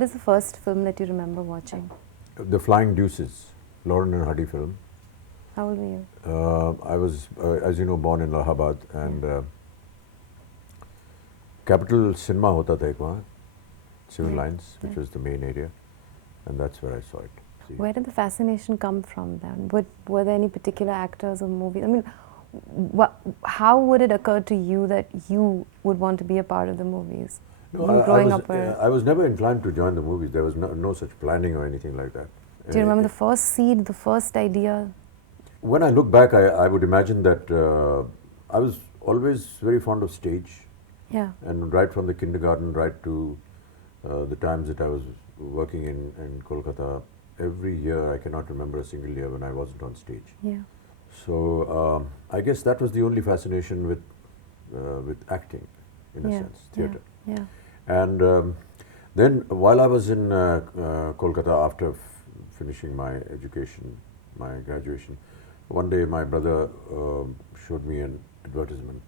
What is the first film that you remember watching? The Flying Deuces, Lauren and Hardy film. How old were you? I was, as you know, born in Allahabad, and Capital Cinema hota tha ek wahan, Civil Lines, which was the main area, and that's where I saw it. Where did the fascination come from then? Were there any particular actors or movies? I mean, how would it occur to you that you would want to be a part of the movies? No, I was never inclined to join the movies. There was no such planning or anything like that. Do you remember the first seed, the first idea? When I look back, I would imagine that I was always very fond of stage. Yeah. And right from the kindergarten, right to the times that I was working in Kolkata, every year I cannot remember a single year when I wasn't on stage. Yeah. So I guess that was the only fascination with acting, in a sense, theatre. Yeah. And then while I was in Kolkata after finishing my education, my graduation, one day my brother showed me an advertisement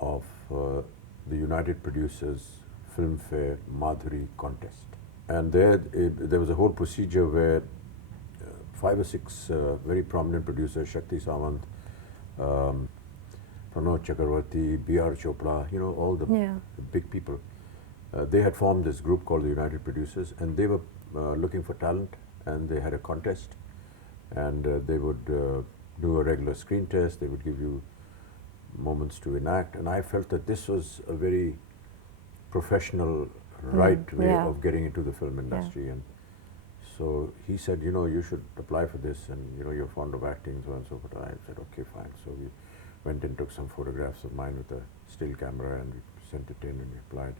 of the United Producers Filmfare Madhuri contest. And there was a whole procedure where 5 or 6 very prominent producers, Shakti Sawant, Pranod Chakravarti, B.R. Chopra, you know, all the big people, they had formed this group called the United Producers, and they were looking for talent, and they had a contest, and they would do a regular screen test, they would give you moments to enact, and I felt that this was a very professional, right way of getting into the film industry. And so he said, you know, you should apply for this, and you know, you're fond of acting, so and so forth. I said, okay, fine. So we went and took some photographs of mine with a still camera, and we sent it in and we applied.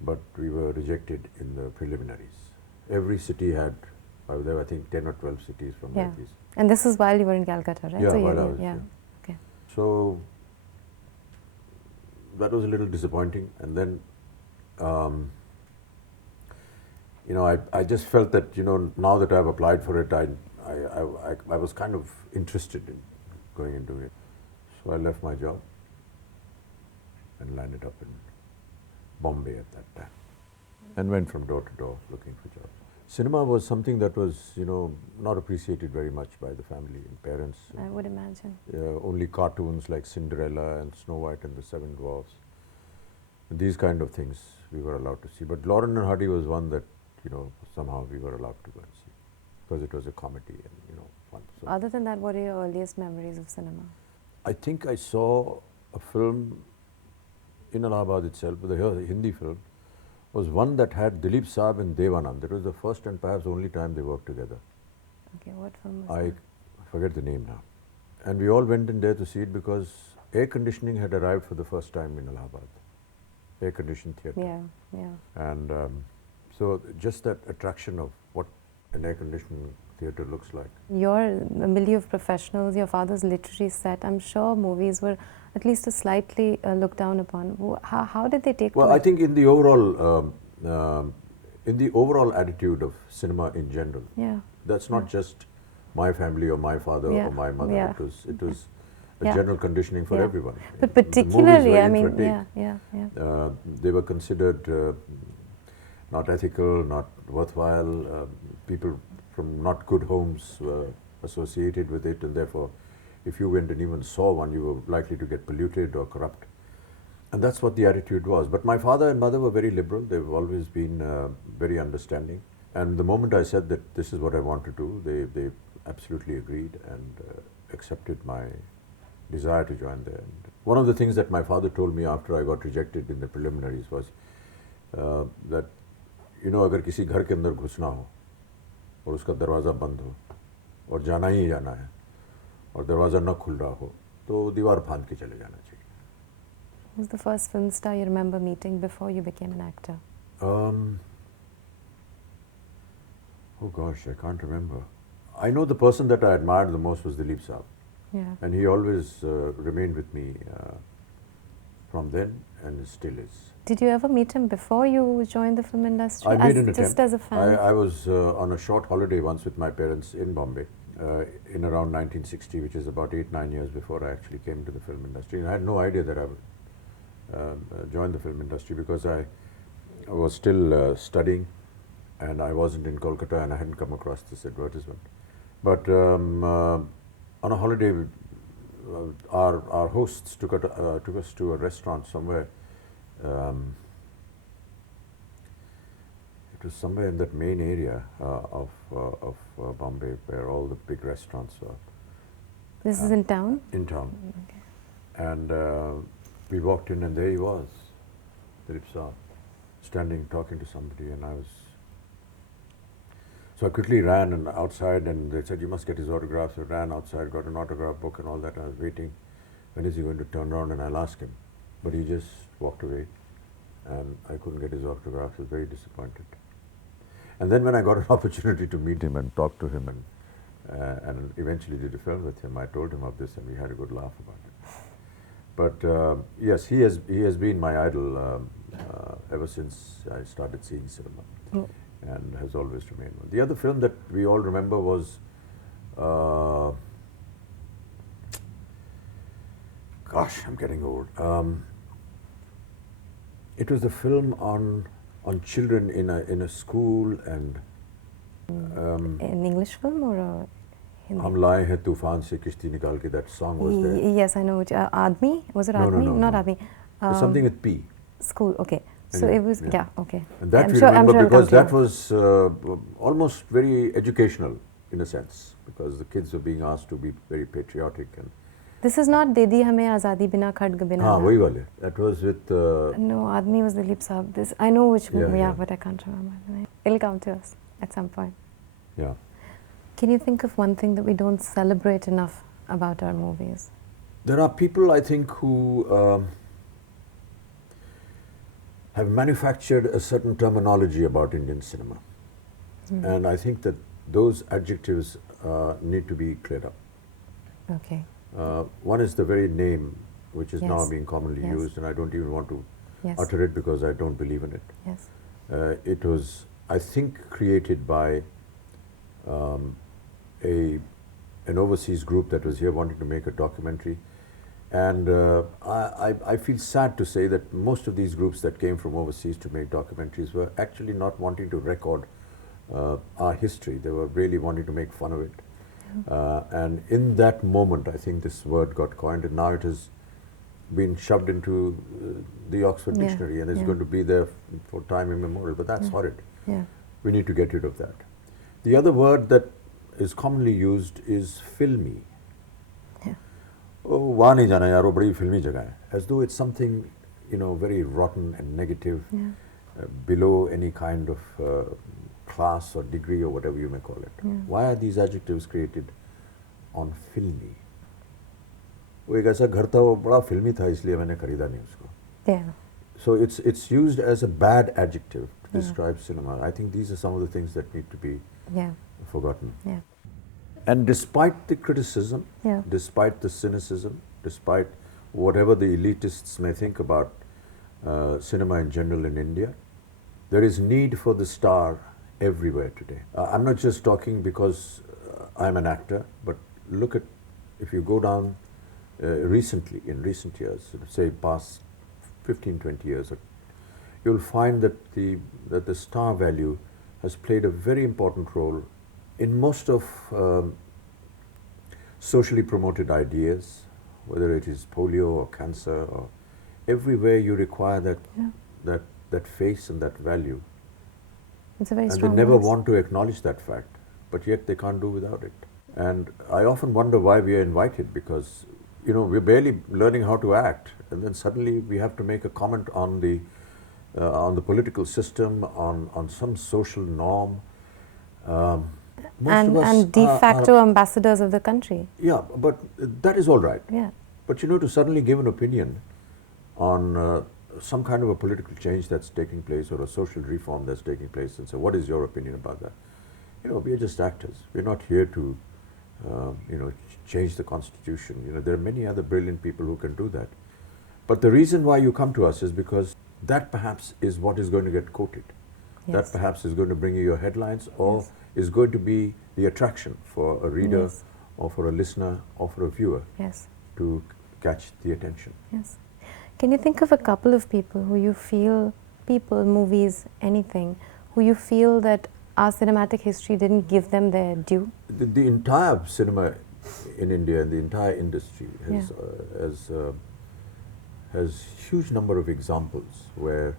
But we were rejected in the preliminaries. Every city had, there were I think 10 or 12 cities from like these. And this is while you were in Calcutta, right? Yeah, so while I was, Okay. So that was a little disappointing, and then you know, I just felt that, you know, now that I've applied for it, I was kind of interested in going into it. So I left my job and landed up in Bombay at that time, and went from door to door looking for jobs. Cinema was something that was, you know, not appreciated very much by the family and parents. I would imagine. Only cartoons like Cinderella and Snow White and the Seven Dwarfs. These kind of things we were allowed to see. But Lauren and Hardy was one that, you know, somehow we were allowed to go and see, because it was a comedy and, you know, fun. So Other than that, what are your earliest memories of cinema? I think I saw a film in Allahabad itself, the Hindi film, was one that had Dilip Saab and Devanand. It was the first and perhaps only time they worked together. Okay, what film was I that? forget the name now. And we all went in there to see it because air conditioning had arrived for the first time in Allahabad. Air-conditioned theatre. Yeah. And so just that attraction of what an air-conditioned theatre looks like. You're a milieu of professionals, your father's literary set. I'm sure movies were at least a slightly looked down upon. How did they take Well, I think in the overall attitude of cinema in general, that's not just my family or my father or my mother. It was a general conditioning for everyone. But particularly, I mean, they were considered not ethical, not worthwhile. People from not good homes were associated with it, and therefore, if you went and even saw one, you were likely to get polluted or corrupt. And that's what the attitude was. But my father and mother were very liberal. They've always been very understanding. And the moment I said that this is what I want to do, they absolutely agreed and accepted my desire to join there. And one of the things that my father told me after I got rejected in the preliminaries was that, you know, अगर किसी घर के अंदर घुसना हो और उसका दरवाज़ा बंद हो और जाना ही जाना है और दरवाज़ा न खुल रहा हो तो दीवार फांद के चले जाना चाहिए. Who's the first film star you remember meeting before you became an actor? Oh gosh, I can't remember. I know the person that I admired the most was Dilip Saab. Yeah. And he always remained with me from then, and still is. Did you ever meet him before you joined the film industry? I made an attempt. Just as a fan? I was on a short holiday once with my parents in Bombay in around 1960, which is about 8-9 years before I actually came to the film industry. And I had no idea that I would join the film industry because I was still studying and I wasn't in Kolkata and I hadn't come across this advertisement. But on a holiday, our hosts took us to a restaurant somewhere. It was somewhere in that main area of Bombay, where all the big restaurants are. This is in town? In town. Okay. And we walked in, and there he was, Dilip Saab, standing talking to somebody, and I was. So I quickly ran and outside, and they said, "You must get his autograph." So I ran outside, got an autograph book and all that. I was waiting. When is he going to turn around? And I'll ask him. But he just walked away, and I couldn't get his autograph. I was very disappointed. And then when I got an opportunity to meet him and talk to him, and eventually did a film with him, I told him of this, and we had a good laugh about it. But yes, he has been my idol ever since I started seeing cinema. Oh. And has always remained one. The other film that we all remember was, gosh, I'm getting old. It was the film on children in a school, and an English film or a Hindi? Hum laaye hain tufaan se kishti nikal ke, that song was there. Yes, I know which. Aadmi? Was it No, Aadmi? no, Not no. Aadmi. There's something with P. School, okay. So Anyway, it was, yeah. yeah, okay. And that I'm we sure remember it'll because come to that you. was almost very educational in a sense, because the kids were being asked to be very patriotic. And This is not Dedi Hame Azadi Bina Khadg Bina. हाँ वही वाले. That was with. No, Aadmi was Dilip Saab. This I know which movie, yeah. but I can't remember. It'll come to us at some point. Yeah. Can you think of one thing that we don't celebrate enough about our movies? There are people, I think, who have manufactured a certain terminology about Indian cinema. And I think that those adjectives need to be cleared up. Okay. One is the very name, which is now Yes. being commonly Yes. used, and I don't even want to Yes. utter it because I don't believe in it. Yes. It was, I think, created by an overseas group that was here wanting to make a documentary. And I feel sad to say that most of these groups that came from overseas to make documentaries were actually not wanting to record our history. They were really wanting to make fun of it. And in that moment, I think this word got coined, and now it has been shoved into the Oxford Yeah, Dictionary, and it's yeah. going to be there for time immemorial. But that's horrid. Yeah. We need to get rid of that. The other word that is commonly used is filmy. Yeah. Oh, वहाँ नहीं जाना यार, वो बड़ी filmy जगह है. As though it's something, very rotten and negative, Yeah. below any kind of class or degree or whatever you may call it. Yeah. Why are these adjectives created on filmy? वो एक ऐसा घर था, वो बड़ा फिल्मी था, इसलिए मैंने खरीदा नहीं उसको. Yeah. So it's used as a bad adjective to Yeah. describe cinema. I think these are some of the things that need to be Yeah. forgotten. Yeah. And despite the criticism, Yeah. despite the cynicism, despite whatever the elitists may think about cinema in general in India, there is need for the star everywhere today. I'm not just talking because I'm an actor, but look at, if you go down recently, in recent years, say past 15, 20 years, you'll find that the star value has played a very important role in most of socially promoted ideas, whether it is polio or cancer, or everywhere you require that face and that value. It's a very And they strong never voice. want to acknowledge that fact, but yet they can't do without it. And I often wonder why we are invited, because we're barely learning how to act, and then suddenly we have to make a comment on the political system, on some social norm. Most of us And de are- facto ambassadors of the country. yeah, but that is all right. Yeah. But to suddenly give an opinion on some kind of a political change that's taking place, or a social reform that's taking place, and say, what is your opinion about that? We are just actors. We're not here to, change the constitution. There are many other brilliant people who can do that. But the reason why you come to us is because that perhaps is what is going to get quoted. Yes. That perhaps is going to bring you your headlines, or is going to be the attraction for a reader, Yes. or for a listener, or for a viewer Yes. to catch the attention. Yes. Can you think of a couple of people who you feel, movies, anything, who you feel that our cinematic history didn't give them their due? The entire cinema in India and the entire industry has huge number of examples where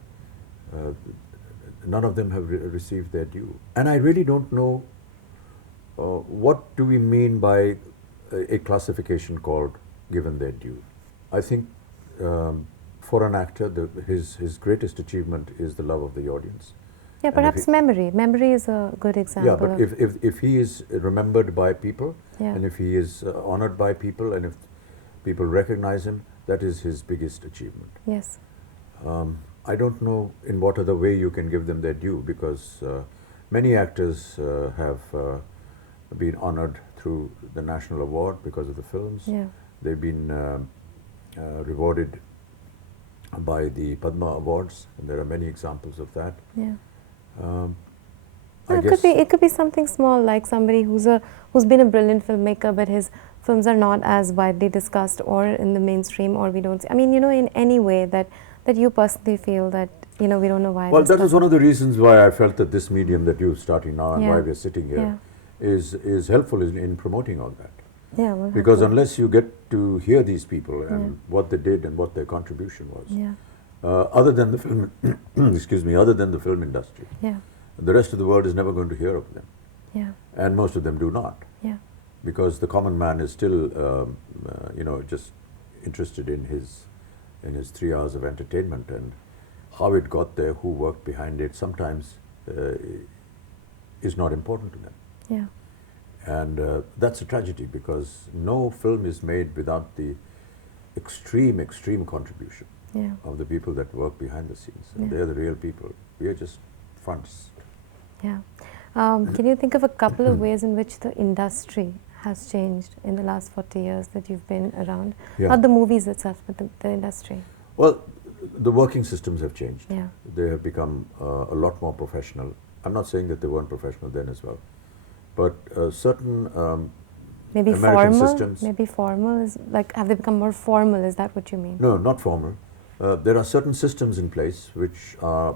none of them have received their due. And I really don't know what do we mean by a classification called given their due. I think for an actor, his greatest achievement is the love of the audience. Yeah, perhaps memory. Memory is a good example. Yeah, but if he is remembered by people, Yeah. and if he is honored by people, and if people recognize him, that is his biggest achievement. Yes. I don't know in what other way you can give them their due, because many actors have been honored through the national award because of the films. Yeah. They've been rewarded by the Padma Awards, and there are many examples of that. Yeah. I No, guess it could be something small, like somebody who's been a brilliant filmmaker, but his films are not as widely discussed or in the mainstream, or we don't see. I mean, in any way that you personally feel that we don't know why. Well, that is one of the reasons why I felt that this medium that you're starting now and Yeah. why we're sitting here is helpful in promoting all that. Yeah, well, Because hopefully. unless you get to hear these people and what they did and what their contribution was, other than the film, other than the film industry, Yeah. the rest of the world is never going to hear of them, Yeah. and most of them do not, Yeah. because the common man is still, just interested in his 3 hours of entertainment, and how it got there, who worked behind it, sometimes is not important to them. Yeah. And that's a tragedy, because no film is made without the extreme contribution Yeah. of the people that work behind the scenes. And Yeah. they're the real people. We are just fronts. Yeah. Can you think of a couple of ways in which the industry has changed in the last 40 years that you've been around? Yeah. Not the movies itself, but the industry. Well, the working systems have changed. Yeah. They have become a lot more professional. I'm not saying that they weren't professional then as well, but certain Maybe American formal? systems. Maybe formal is like, have they become more formal? Is that what you mean? No, not formal. There are certain systems in place which are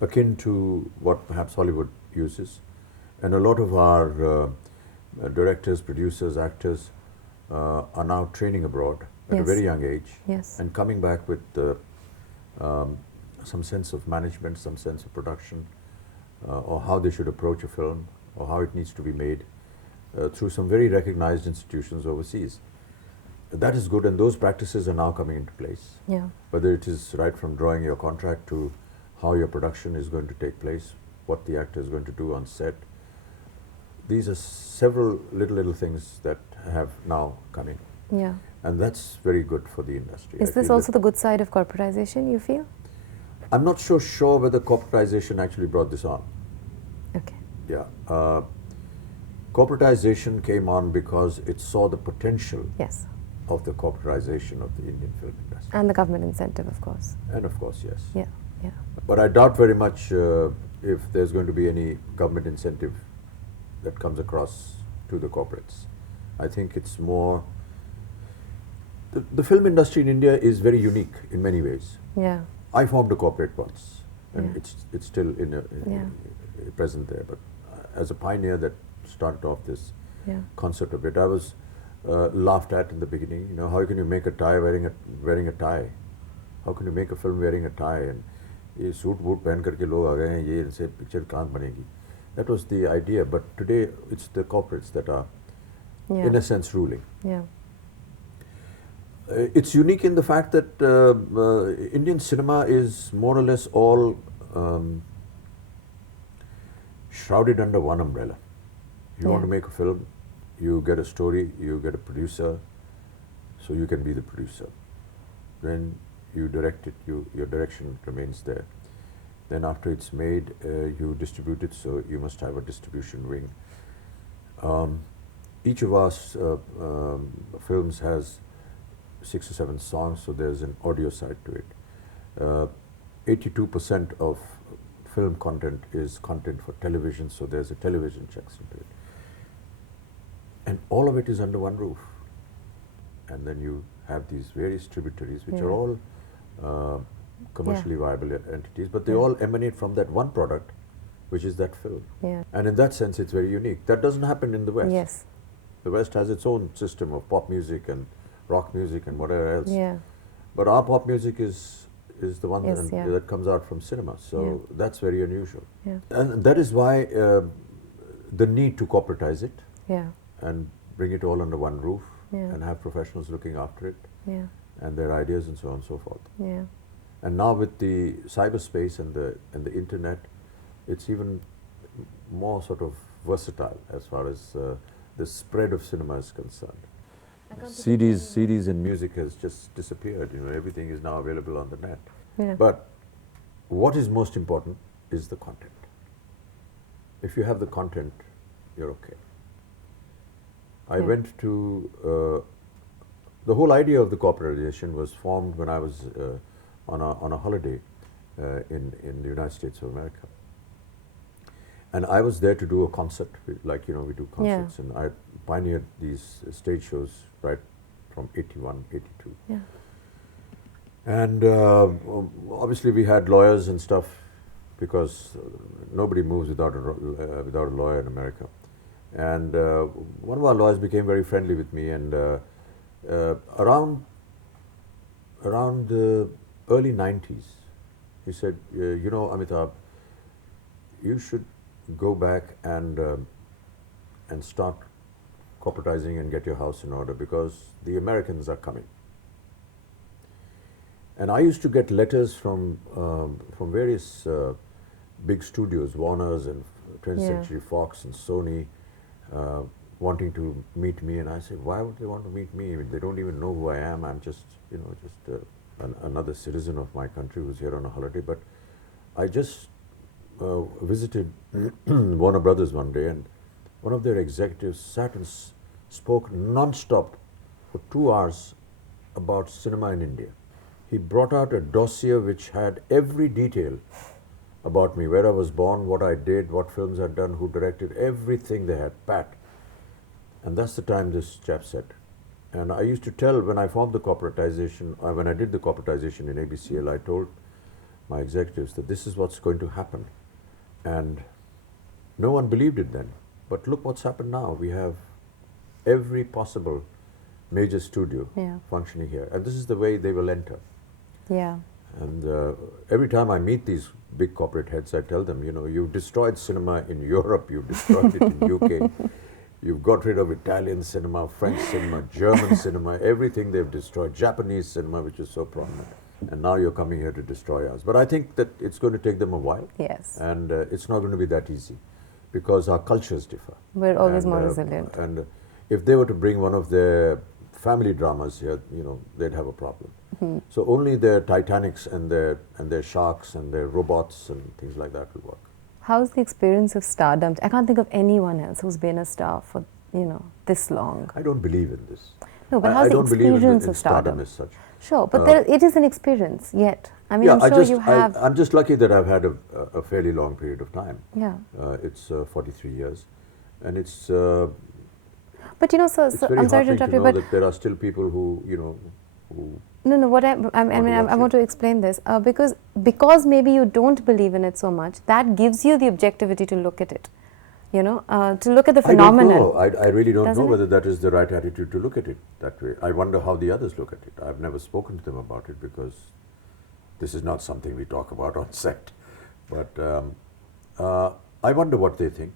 akin to what perhaps Hollywood uses, and a lot of our directors, producers, actors are now training abroad at a Yes. very young age, Yes. and coming back with some sense of management, some sense of production, or how they should approach a film, or how it needs to be made through some very recognized institutions overseas. That is good, and those practices are now coming into place. Yeah. Whether it is right from drawing your contract to how your production is going to take place, what the actor is going to do on set. These are several little things that have now come in, Yeah. and that's very good for the industry. Is I this feel also the good side of corporatization, you feel? that I'm not so sure whether corporatization actually brought this on. Okay. Yeah. Corporatization came on because it saw the potential Yes. of the corporatization of the Indian film industry. And the government incentive, of course. And of course, yes. Yeah. Yeah. But I doubt very much if there's going to be any government incentive that comes across to the corporates. I think it's more. The film industry in India is very unique in many ways. Yeah. I formed a corporate once, and Yeah. it's still Yeah. present there. But as a pioneer that started off this Yeah. concept of it, I was laughed at in the beginning. How can you make a tie wearing a tie? How can you make a film wearing a tie? And ये suit वूट पहन करके लोग आ गए हैं, ये इनसे picture कहाँ बनेगी? That was the idea, but today it's the corporates that are, in a sense, ruling. Yeah. It's unique in the fact that Indian cinema is more or less all shrouded under one umbrella. You want to make a film, you get a story, you get a producer, so you can be the producer. Then you direct it, your direction remains there. Then after it's made, you distribute it, so you must have a distribution wing. Each of us films has 6 or 7 songs, so there's an audio side to it. 82% of film content is content for television, so there's a television checks into it. And all of it is under one roof. And then you have these various tributaries, which are all commercially viable entities, but they all emanate from that one product, which is that film. Yeah. And in that sense, it's very unique. That doesn't happen in the West. Yes. The West has its own system of pop music and rock music and whatever else. Yeah. But our pop music is the one Yes, yeah. that comes out from cinema. So that's very unusual. Yeah. And that is why the need to corporatize it Yeah. and bring it all under one roof Yeah. and have professionals looking after it Yeah. and their ideas and so on and so forth. Yeah. And now with the cyberspace and the internet, it's even more sort of versatile as far as the spread of cinema is concerned. CDs and music has just disappeared. You know, everything is now available on the net. Yeah. But what is most important is the content. If you have the content, you're okay. I went to the whole idea of the corporatization was formed when I was on a holiday in the United States of America. And I was there to do a concert, like, you know, we do concerts, and I pioneered these stage shows right from 81, 82. Yeah. And obviously we had lawyers and stuff because nobody moves without a lawyer in America. And one of our lawyers became very friendly with me, and around the early 90s, he said, you know, Amitabh, you should go back and start corporatizing and get your house in order because the Americans are coming. And I used to get letters from various big studios, Warner's and 20th Century Fox and Sony, wanting to meet me. And I said, why would they want to meet me? I mean, they don't even know who I am. I'm just, you know, another citizen of my country who's here on a holiday. But I just visited Warner Brothers one day, and one of their executives sat and spoke non-stop for 2 hours about cinema in India. He brought out a dossier which had every detail about me, where I was born, what I did, what films I'd done, who directed, everything they had pat. And that's the time this chap said. And I used to tell, when I formed the corporatization, when I did the corporatization in ABCL, I told my executives that this is what's going to happen. And no one believed it then. But look what's happened now. We have every possible major studio functioning here. And this is the way they will enter. Yeah. And every time I meet these big corporate heads, I tell them, you know, you've destroyed cinema in Europe, you've destroyed it in UK, you've got rid of Italian cinema, French cinema, German cinema, everything they've destroyed, Japanese cinema, which is so prominent. And now you're coming here to destroy us. But I think that it's going to take them a while. Yes. And it's not going to be that easy because our cultures differ. We're always more resilient. And if they were to bring one of their family dramas here, you know, they'd have a problem. Mm-hmm. So only their Titanics and their sharks and their robots and things like that will work. How's the experience of stardom? I can't think of anyone else who's been a star for, you know, this long. I don't believe in this. No, but how's the experience of stardom as such. Sure, but it is an experience yet. I mean, I'm sure you have. I'm just lucky that I've had a fairly long period of time. Yeah. It's 43 years, and it's. But you know, so very I'm sorry to heartening interrupt you, know but that there are still people who, you know, who. No, what I want to explain this because maybe you don't believe in it so much. That gives you the objectivity to look at it. You know, to look at the phenomenon. I don't know. I really don't know whether that is the right attitude to look at it that way. I wonder how the others look at it. I've never spoken to them about it because this is not something we talk about on set. But I wonder what they think.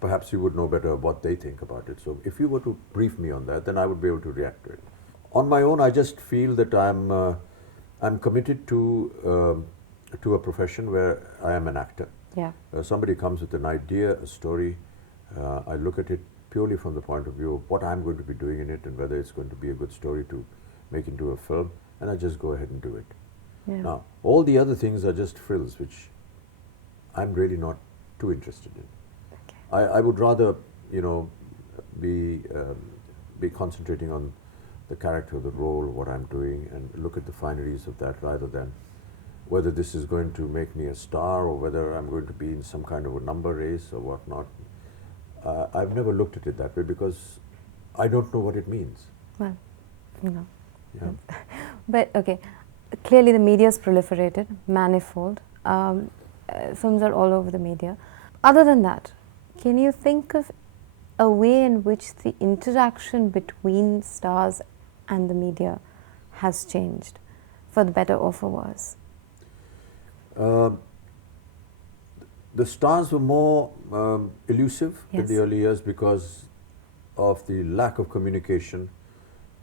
Perhaps you would know better what they think about it. So if you were to brief me on that, then I would be able to react to it. On my own, I just feel that I'm committed to a profession where I am an actor. Yeah. Somebody comes with an idea, a story. I look at it purely from the point of view of what I'm going to be doing in it and whether it's going to be a good story to make into a film, and I just go ahead and do it. Yeah. Now, all the other things are just frills, which I'm really not too interested in. Okay. I would rather, you know, be concentrating on the character, the role, what I'm doing, and look at the fineries of that rather than whether this is going to make me a star or whether I'm going to be in some kind of a number race or whatnot. I've never looked at it that way because I don't know what it means. Well, you know. Yeah. But okay, clearly the media's proliferated, manifold. Films are all over the media. Other than that, can you think of a way in which the interaction between stars and the media has changed, for the better or for worse? The stars were more elusive in Yes. the early years because of the lack of communication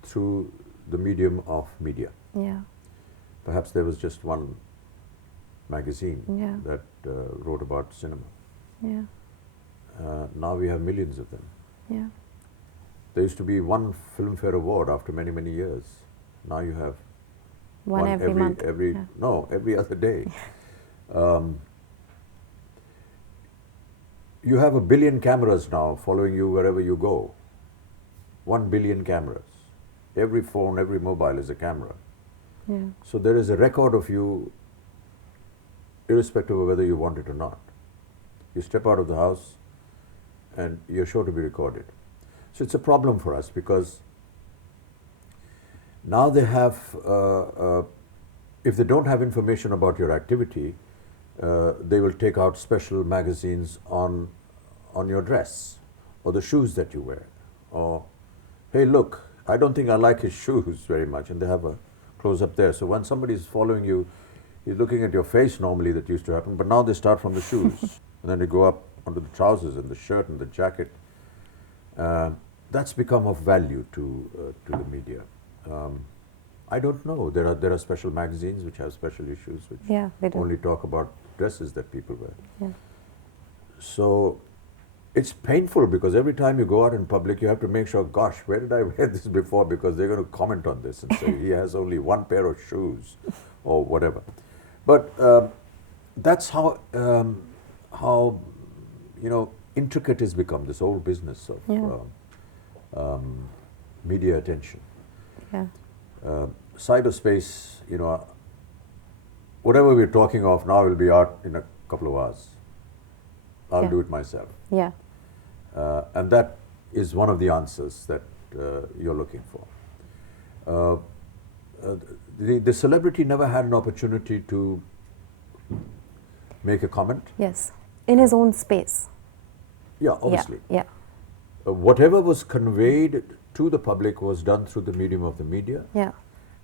through the medium of media. Yeah. Perhaps there was just one magazine Yeah. that wrote about cinema. Yeah. Now we have millions of them. Yeah. There used to be one Filmfare Award after many, many years. Now you have One every month. Yeah. No, every other day. You have 1 billion cameras now following you wherever you go. 1 billion cameras. Every phone, every mobile is a camera. Yeah. So there is a record of you irrespective of whether you want it or not. You step out of the house and you're sure to be recorded. So it's a problem for us because now they have, if they don't have information about your activity, they will take out special magazines on your dress or the shoes that you wear. Or, hey, look, I don't think I like his shoes very much, and they have a close up there. So when somebody is following you, he's looking at your face normally, that used to happen, but now they start from the shoes. And then they go up onto the trousers and the shirt and the jacket. That's become of value to the media. I don't know. There are special magazines which have special issues which Yeah, they do. only talk about dresses that people wear. Yeah. So it's painful because every time you go out in public, you have to make sure, gosh, where did I wear this before? Because they're going to comment on this and say he has only one pair of shoes or whatever. But that's how intricate has become this whole business of Yeah. media attention. Yeah. Cyberspace, whatever we're talking of now will be out in a couple of hours. I'll Yeah. do it myself. Yeah. And that is one of the answers that you're looking for. The celebrity never had an opportunity to make a comment. Yes. In his own space. Yeah, obviously. Yeah. Whatever was conveyed to the public was done through the medium of the media. Yeah.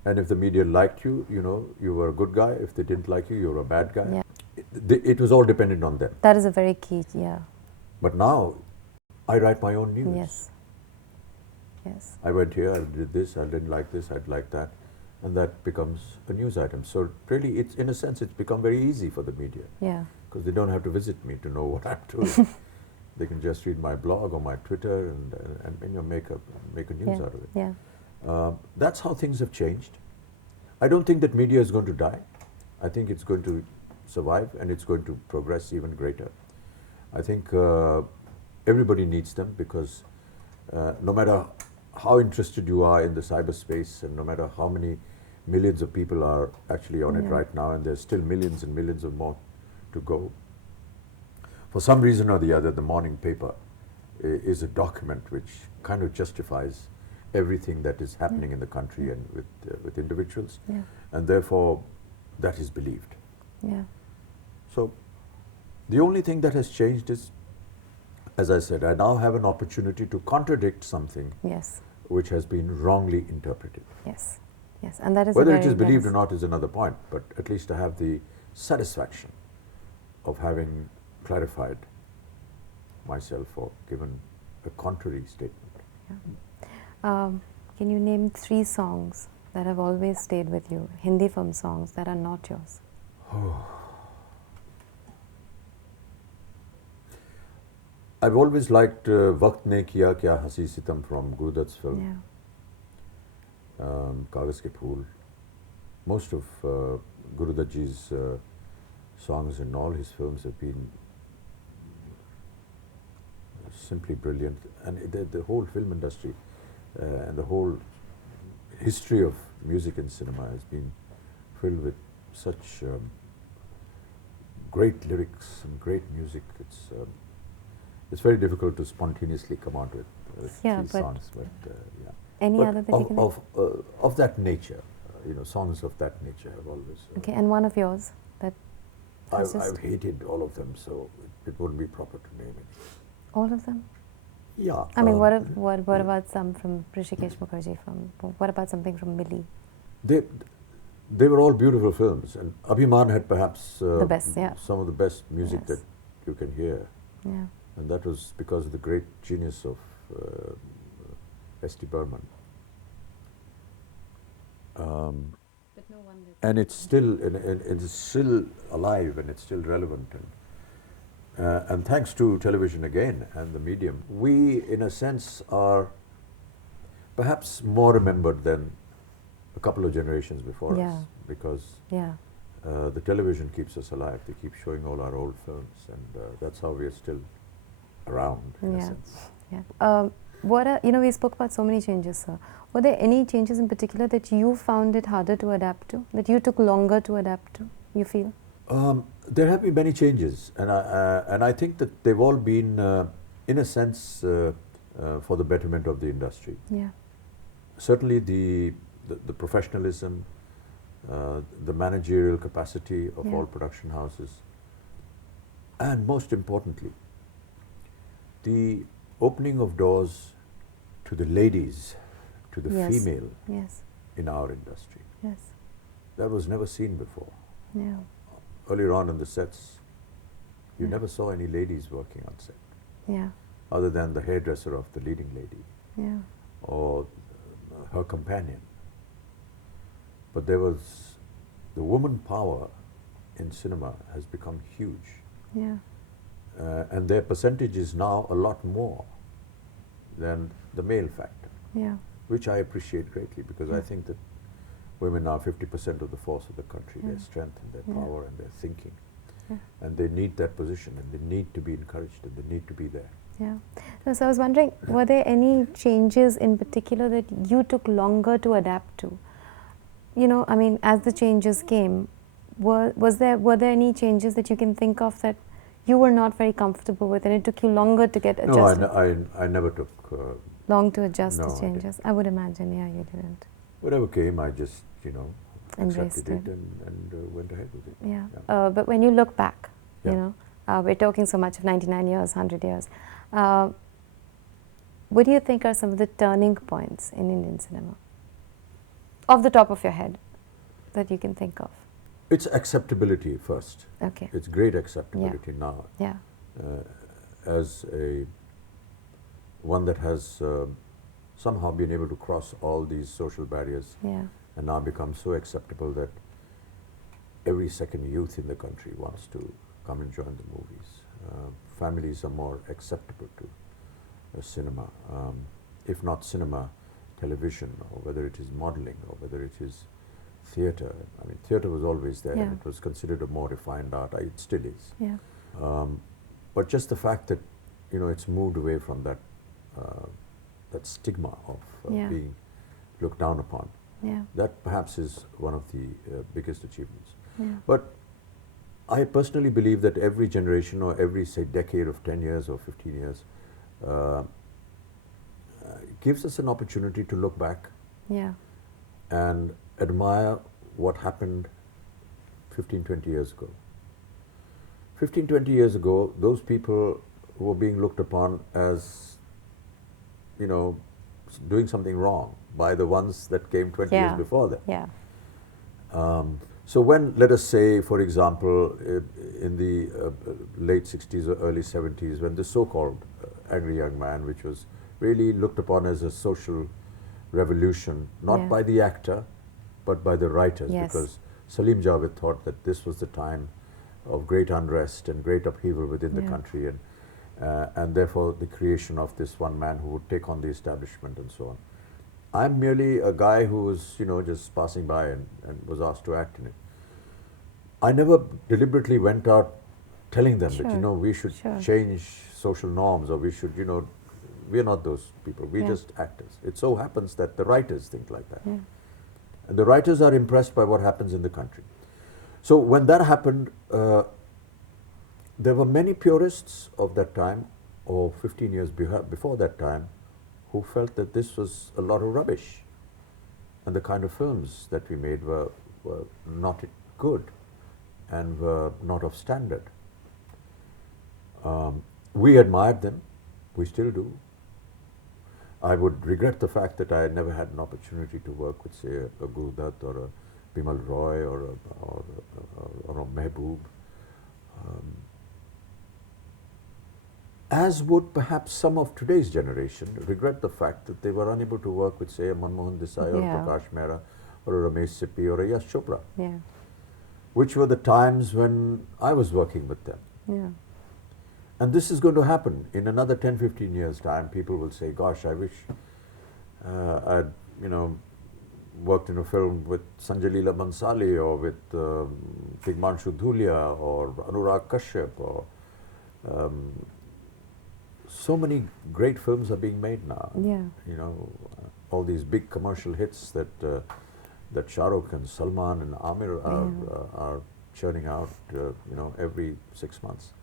And if the media liked you, you were a good guy. If they didn't like you, you were a bad guy. Yeah. It was all dependent on them. That is a very key. Yeah. But now, I write my own news. Yes. Yes. I went here, I did this, I didn't like this, I'd like that. And that becomes a news item. So really, it's in a sense, it's become very easy for the media. Yeah. Because they don't have to visit me to know what I'm doing. They can just read my blog or my Twitter and make a news out of it. Yeah. That's how things have changed. I don't think that media is going to die. I think it's going to survive and it's going to progress even greater. I think everybody needs them because no matter how interested you are in the cyberspace and no matter how many millions of people are actually on it right now, and there's still millions and millions of more to go, for some reason or the other, the morning paper is a document which kind of justifies everything that is happening in the country and with individuals, and therefore that is believed. Yeah. So the only thing that has changed is, as I said, I now have an opportunity to contradict something Yes. which has been wrongly interpreted. Yes. Yes. And that is Whether a it very is believed or nice- not is another point, but at least I have the satisfaction of having clarified myself or given a contrary statement. Can you name 3 songs that have always stayed with you, Hindi film songs that are not yours? I've always liked Waqt Ne Kiya Kya Hasi Sitam from Gurudat's film, Yeah. Kagaz Ke Phool. Most of Gurudat ji's songs in all his films have been simply brilliant, and the whole film industry and the whole history of music and cinema has been filled with such great lyrics and great music. It's very difficult to spontaneously come out with Yeah, these but songs, but yeah. Any But other that you can of that nature, songs of that nature have always. Okay, and one of yours that has I've just hated all of them, so it wouldn't be proper to name it. All of them? Yeah. I mean, what about some from Rishikesh Mukherjee? What about something from Millie? They were all beautiful films, and Abhiman had perhaps The best, yeah. some of the best music Yes. that you can hear, Yeah. and that was because of the great genius of S.T. Burman. And it's still alive, and it's still relevant, and thanks to television again and the medium, we in a sense are perhaps more remembered than a couple of generations before Yeah. us, because Yeah. the television keeps us alive. They keep showing all our old films, and that's how we are still around in a Yeah. sense. Yeah. We spoke about so many changes, sir. Were there any changes in particular that you found it harder to adapt to, that you took longer to adapt to, you feel? There have been many changes, and I think that they've all been, in a sense, for the betterment of the industry. Yeah. Certainly the professionalism, the managerial capacity of Yeah. all production houses, and most importantly, the opening of doors to the ladies, to the Yes. female Yes. in our industry. Yes. That was never seen before. Yeah. Earlier on in the sets, you Yeah. never saw any ladies working on set, Yeah. other than the hairdresser of the leading lady Yeah. or her companion. But there was, the woman power in cinema has become huge, Yeah. and their percentage is now a lot more than the male factor, Yeah. which I appreciate greatly, because I think that women are 50% of the force of the country, their strength and their power and their thinking. Yeah. And they need that position, and they need to be encouraged, and they need to be there. Yeah. No, so I was wondering, were there any changes in particular that you took longer to adapt to? I mean, as the changes came, were there any changes that you can think of that you were not very comfortable with, and it took you longer to get adjusted? No, I never took. Long to adjust No, to I changes. I would imagine, yeah, you didn't. Whatever came, I just, Embraced accepted it. it and went ahead with it. Yeah. But when you look back, Yeah. we're talking so much of 99 years, 100 years. What do you think are some of the turning points in Indian cinema? Off the top of your head, that you can think of? It's acceptability first. Okay. It's great acceptability now, Yeah. as one that has somehow been able to cross all these social barriers, Yeah. and now become so acceptable that every second youth in the country wants to come and join the movies. Families are more acceptable to cinema, if not cinema, television, or whether it is modeling, or whether it is theatre. I mean, theatre was always there, Yeah. and it was considered a more refined art. It still is. Yeah. But just the fact that, it's moved away from that that stigma of Yeah. being looked down upon, Yeah. that perhaps is one of the biggest achievements. Yeah. But I personally believe that every generation, or every, say, decade of 10 years or 15 years, gives us an opportunity to look back Yeah. and admire what happened 15, 20 years ago. 15, 20 years ago, those people were being looked upon as, doing something wrong by the ones that came 20 years Yeah. before them. Yeah. So when, let us say, for example, in the late 60s or early 70s, when the so-called Angry Young Man, which was really looked upon as a social revolution, not Yeah. by the actor, but by the writers, Yes. because Salim Javed thought that this was the time of great unrest and great upheaval within the Yeah. country, and therefore the creation of this one man who would take on the establishment and so on. I'm merely a guy who was, just passing by and was asked to act in it. I never deliberately went out telling them that, Sure. we should Sure. change social norms, or we should, we're not those people. We're Yeah. just actors. It so happens that the writers think like that. Yeah. And the writers are impressed by what happens in the country. So when that happened, there were many purists of that time, or 15 years before that time, who felt that this was a lot of rubbish, and the kind of films that we made were not good and were not of standard. We admired them, we still do. I would regret the fact that I had never had an opportunity to work with, say, a Guru Dutt or a Bimal Roy or a Mehboob. As would perhaps some of today's generation regret the fact that they were unable to work with, say, a Manmohan Desai or Yeah. Prakash Mehra or a Ramesh Sippy or a Yash Chopra, Yeah. which were the times when I was working with them. Yeah. And this is going to happen in another 10, 15 years' time. People will say, gosh, I wish I'd, worked in a film with Sanjay Leela Bhansali or with Tigmanshu Dhulia or Anurag Kashyap or so many great films are being made now. Yeah. All these big commercial hits that Shah Rukh and Salman and Amir are churning out, every 6 months.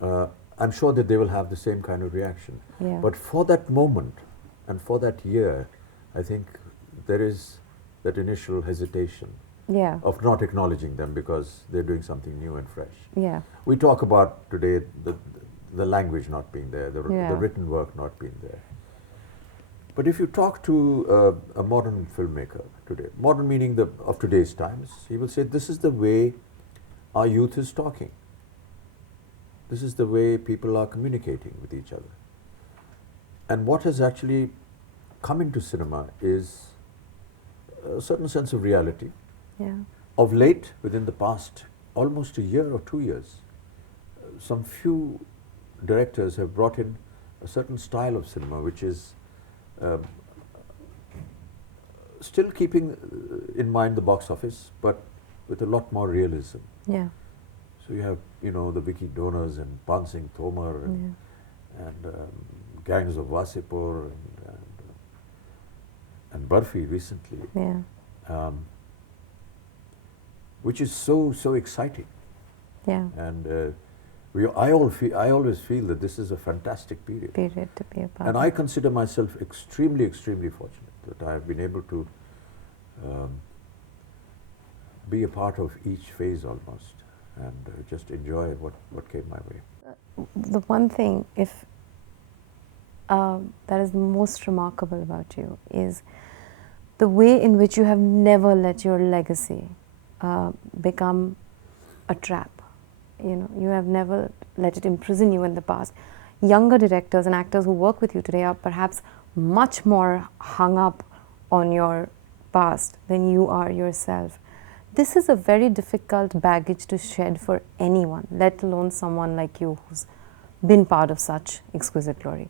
I'm sure that they will have the same kind of reaction. Yeah. But for that moment and for that year, I think there is that initial hesitation Yeah. of not acknowledging them because they're doing something new and fresh. Yeah. We talk about today the language not being there, the Yeah. written work not being there. But if you talk to a modern filmmaker today, modern meaning of today's times, he will say this is the way our youth is talking. This is the way people are communicating with each other. And what has actually come into cinema is a certain sense of reality. Yeah. Of late, within the past almost a year or 2 years, some few directors have brought in a certain style of cinema which is still keeping in mind the box office, but with a lot more realism. Yeah. So you have, the Vicky Donors and Pan Singh Tomar and Gangs of Wasipur and Barfi recently, Yeah. which is so exciting. Yeah. And I always feel that this is a fantastic period. Period to be a part And of. I consider myself extremely fortunate that I have been able to be a part of each phase almost and just enjoy what came my way. The one thing, if that is most remarkable about you, is the way in which you have never let your legacy become a trap. You have never let it imprison you in the past. Younger directors and actors who work with you today are perhaps much more hung up on your past than you are yourself. This is a very difficult baggage to shed for anyone, let alone someone like you who's been part of such exquisite glory.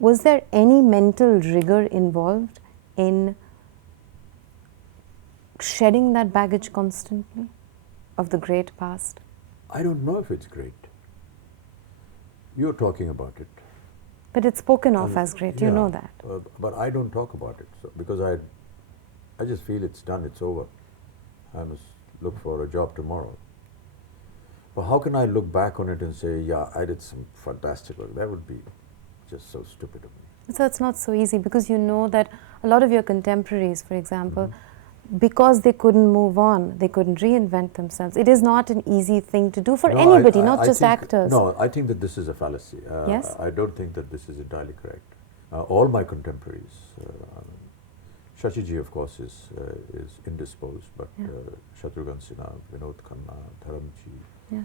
Was there any mental rigor involved in shedding that baggage constantly of the great past? I don't know if it's great. You're talking about it. But it's spoken of as great, you know that. But I don't talk about it because I just feel it's done, it's over. I must look for a job tomorrow. But how can I look back on it and say, yeah, I did some fantastic work? That would be just so stupid of me. So it's not so easy because you know that a lot of your contemporaries, for example, because they couldn't move on, they couldn't reinvent themselves. It is not an easy thing to do for anybody, not just actors. No, I think that this is a fallacy. Yes? I don't think that this is entirely correct. All my contemporaries, Shashiji, of course, is indisposed, but Shatrughan Sinha, Vinod Khanna, Dharamji,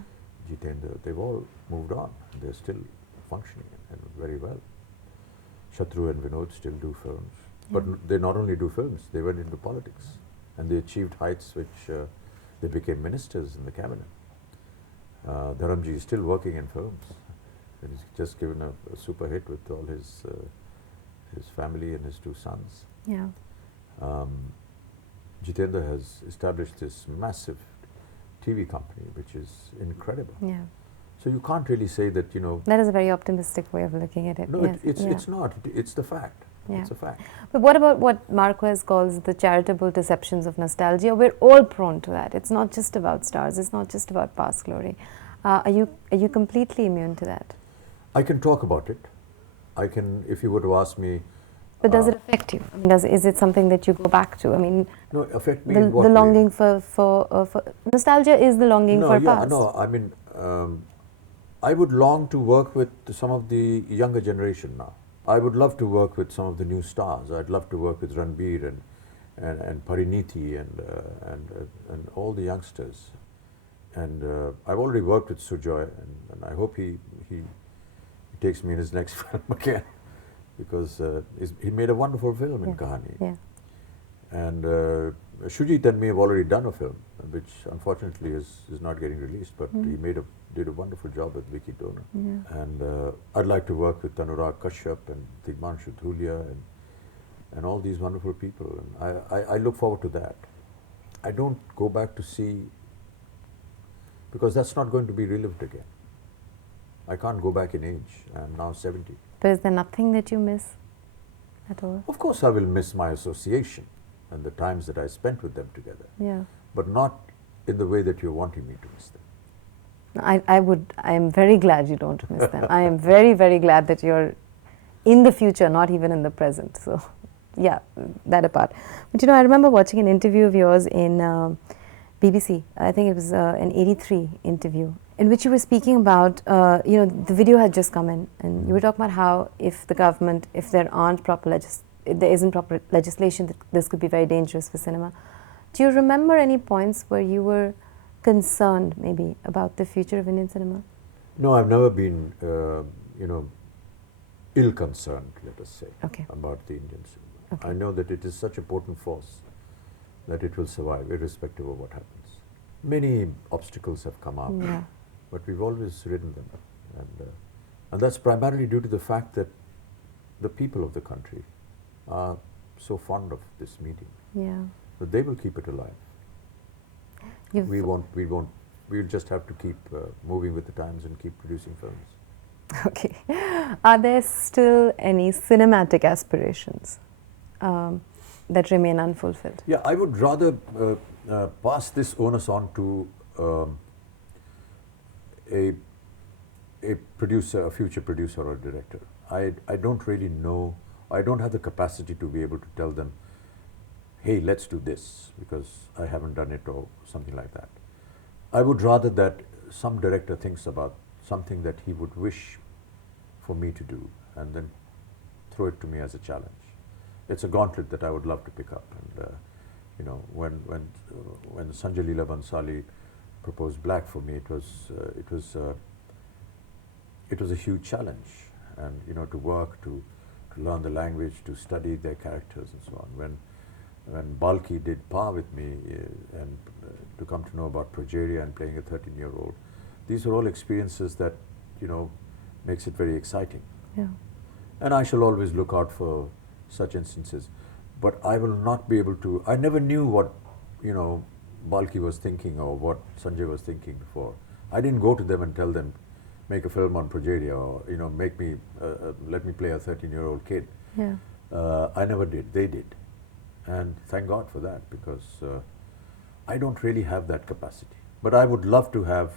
Jitendra, they've all moved on. They're still functioning and very well. Shatru and Vinod still do films. But they not only do films, they went into politics. And they achieved heights which they became ministers in the cabinet. Dharamji is still working in films. And he's just given a super hit with all his family and his 2 sons. Yeah. Jitendra has established this massive TV company, which is incredible. Yeah. So you can't really say that, That is a very optimistic way of looking at it. no, Yes. it's not. It's the fact. Yeah. It's a fact. But what about what Marquez calls the charitable deceptions of nostalgia? We're all prone to that. It's not just about stars. It's not just about past glory. Are you completely immune to that? I can talk about it. I can, if you were to ask me. But does it affect you? I mean, is it something that you go back to? I mean, No, affect me the, in what the way? longing for nostalgia is the longing for past. No, I mean, I would long to work with some of the younger generation now. I would love to work with some of the new stars. I'd love to work with Ranbir and Parineeti and all the youngsters. And I've already worked with Sujoy, and I hope he takes me in his next film again, because he made a wonderful film in Kahani. Yeah. And Shujit and me have already done a film, which unfortunately is not getting released, but he did a wonderful job with Vicky Donor. Yeah. And I'd like to work with Anurag Kashyap and Tigmanshu Dhulia and all these wonderful people. And I look forward to that. I don't go back to see, because that's not going to be relived again. I can't go back in age. I'm now 70. But is there nothing that you miss at all? Of course I will miss my association and the times that I spent with them together. Yeah. But not in the way that you're wanting me to miss them. I am very glad you don't miss them. I am very, very glad that you're in the future, not even in the present. So, yeah, that apart. But I remember watching an interview of yours in BBC. I think it was an 83 interview, in which you were speaking about, the video had just come in, and you were talking about how if the government, if there isn't proper legislation, that this could be very dangerous for cinema. Do you remember any points where you were concerned maybe about the future of Indian cinema? No, I've never been, ill-concerned, let us say, about the Indian cinema. Okay. I know that it is such a potent force that it will survive irrespective of what happens. Many obstacles have come up, but we've always ridden them. And that's primarily due to the fact that the people of the country are so fond of this medium. Yeah. But they will keep it alive. We'll just have to keep moving with the times and keep producing films. Okay. Are there still any cinematic aspirations that remain unfulfilled? Yeah, I would rather pass this onus on to a producer, a future producer or director. I don't really know, I don't have the capacity to be able to tell them, hey, let's do this, because I haven't done it or something like that. I would rather that some director thinks about something that he would wish for me to do and then throw it to me as a challenge. It's a gauntlet that I would love to pick up. And when Sanjay Leela Bhansali proposed Black for me, it was a huge challenge, and to work, to learn the language, to study their characters and so on. When Balki did Pa with me, and to come to know about progeria and playing a 13-year-old, these are all experiences that makes it very exciting. Yeah. And I shall always look out for such instances, but I will not be able to. I never knew what Balki was thinking or what Sanjay was thinking before. I didn't go to them and tell them, make a film on progeria, or make me let me play a 13-year-old kid. Yeah. I never did. They did, and thank God for that, because I don't really have that capacity. But I would love to have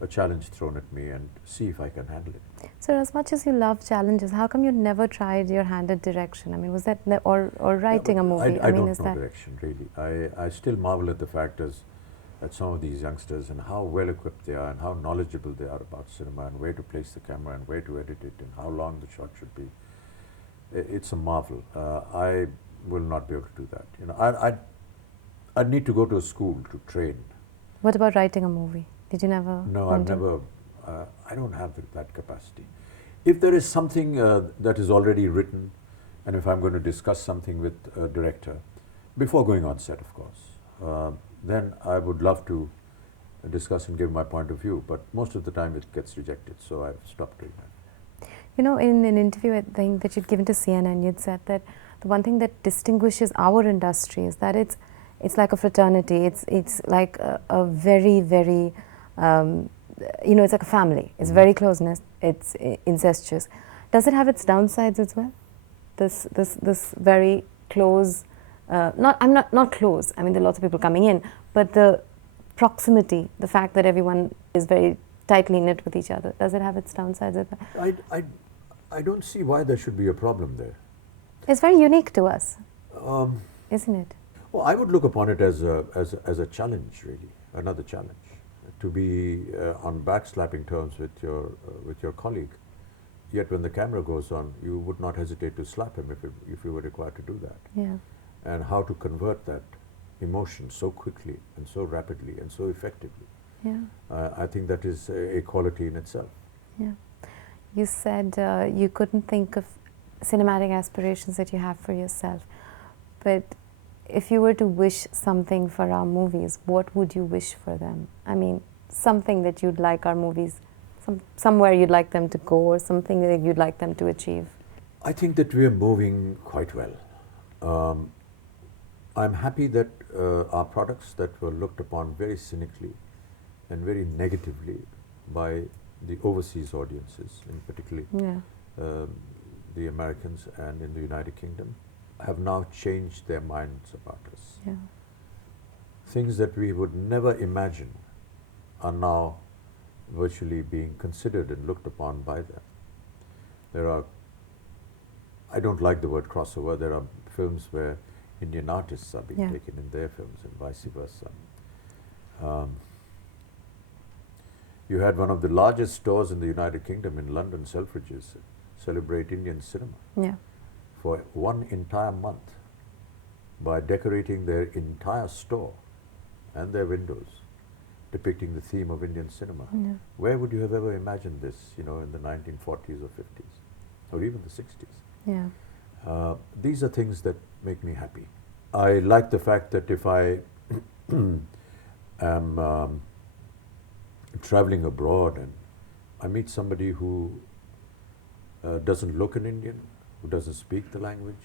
a challenge thrown at me and see if I can handle it. So, as much as you love challenges, how come you never tried your hand at direction? I mean, was that or writing a movie? I don't know direction really. I still marvel at the fact at some of these youngsters and how well equipped they are and how knowledgeable they are about cinema and where to place the camera and where to edit it and how long the shot should be. It's a marvel. I will not be able to do that. I'd need to go to a school to train. What about writing a movie? Did you never? No, I've never. I don't have that capacity. If there is something that is already written, and if I'm going to discuss something with a director, before going on set, of course, then I would love to discuss and give my point of view. But most of the time it gets rejected, so I've stopped doing that. In an interview, I think that you'd given to CNN, you'd said that the one thing that distinguishes our industry is that it's like a fraternity. It's like a very, very it's like a family. It's very close-knit. It's incestuous. Does it have its downsides as well? This very close. Not close. I mean, there are lots of people coming in, but the proximity, the fact that everyone is very tightly knit with each other. Does it have its downsides as well? I don't see why there should be a problem there. It's very unique to us, isn't it? Well, I would look upon it as a challenge, really, another challenge. to be on backslapping terms with your colleague. Yet when the camera goes on, you would not hesitate to slap him if you were required to do that. Yeah. And how to convert that emotion so quickly and so rapidly and so effectively. Yeah. I think that is a quality in itself. Yeah. You said you couldn't think of cinematic aspirations that you have for yourself. But if you were to wish something for our movies, what would you wish for them? I mean, something that you'd like our movies, somewhere you'd like them to go, or something that you'd like them to achieve. I think that we are moving quite well. I'm happy that our products that were looked upon very cynically and very negatively by the overseas audiences, in particularly the Americans and in the United Kingdom, have now changed their minds about us. Yeah. Things that we would never imagine are now virtually being considered and looked upon by them. There are, I don't like the word crossover, there are films where Indian artists are being taken in their films and vice versa. You had one of the largest stores in the United Kingdom in London, Selfridges, celebrate Indian cinema for one entire month by decorating their entire store and their windows depicting the theme of Indian cinema. Where would you have ever imagined this, in the 1940s or 50s or even the 60s? These are things that make me happy. I like the fact that if I am traveling abroad and I meet somebody who doesn't look an Indian, who doesn't speak the language,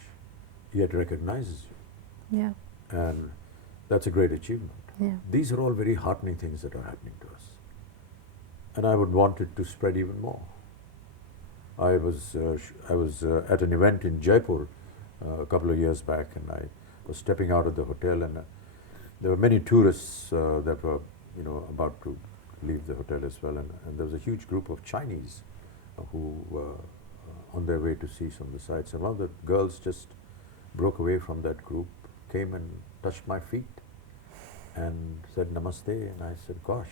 yet recognizes you. And that's a great achievement. These are all very heartening things that are happening to us. And I would want it to spread even more. I was at an event in Jaipur a couple of years back, and I was stepping out of the hotel, and there were many tourists that were about to leave the hotel as well, and there was a huge group of Chinese who were on their way to see some of the sights, and one of the girls just broke away from that group, came and touched my feet and said namaste, and I said, gosh,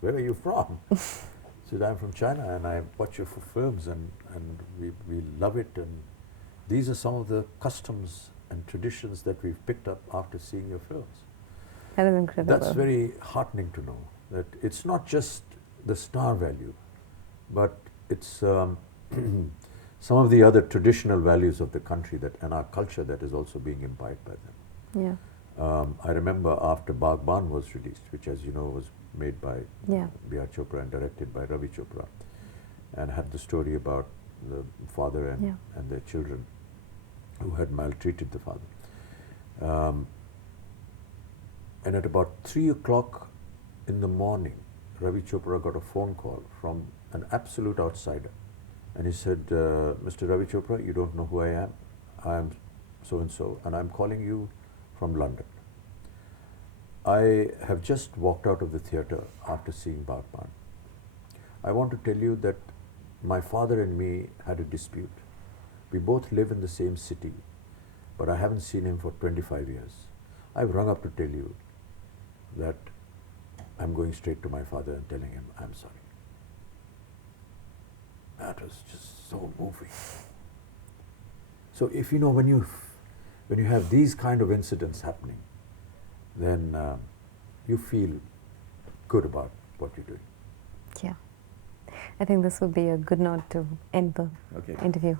where are you from? She said, I'm from China and I watch your films and we love it, and these are some of the customs and traditions that we've picked up after seeing your films. That is incredible. That's very heartening to know, that it's not just the star value, but it's some of the other traditional values of the country and our culture that is also being imbibed by them. I remember after Bagban was released, which as you know was made by B.R. Chopra and directed by Ravi Chopra, and had the story about the father and their children who had maltreated the father. And at about 3 o'clock in the morning, Ravi Chopra got a phone call from an absolute outsider. And he said, Mr. Ravi Chopra, you don't know who I am. I am so-and-so, and I'm calling you from London. I have just walked out of the theatre after seeing Bagban. I want to tell you that my father and me had a dispute. We both live in the same city, but I haven't seen him for 25 years. I've rung up to tell you that I'm going straight to my father and telling him I'm sorry. That was just so moving. So if when you have these kind of incidents happening, then you feel good about what you're doing. Yeah. I think this would be a good note to end the interview.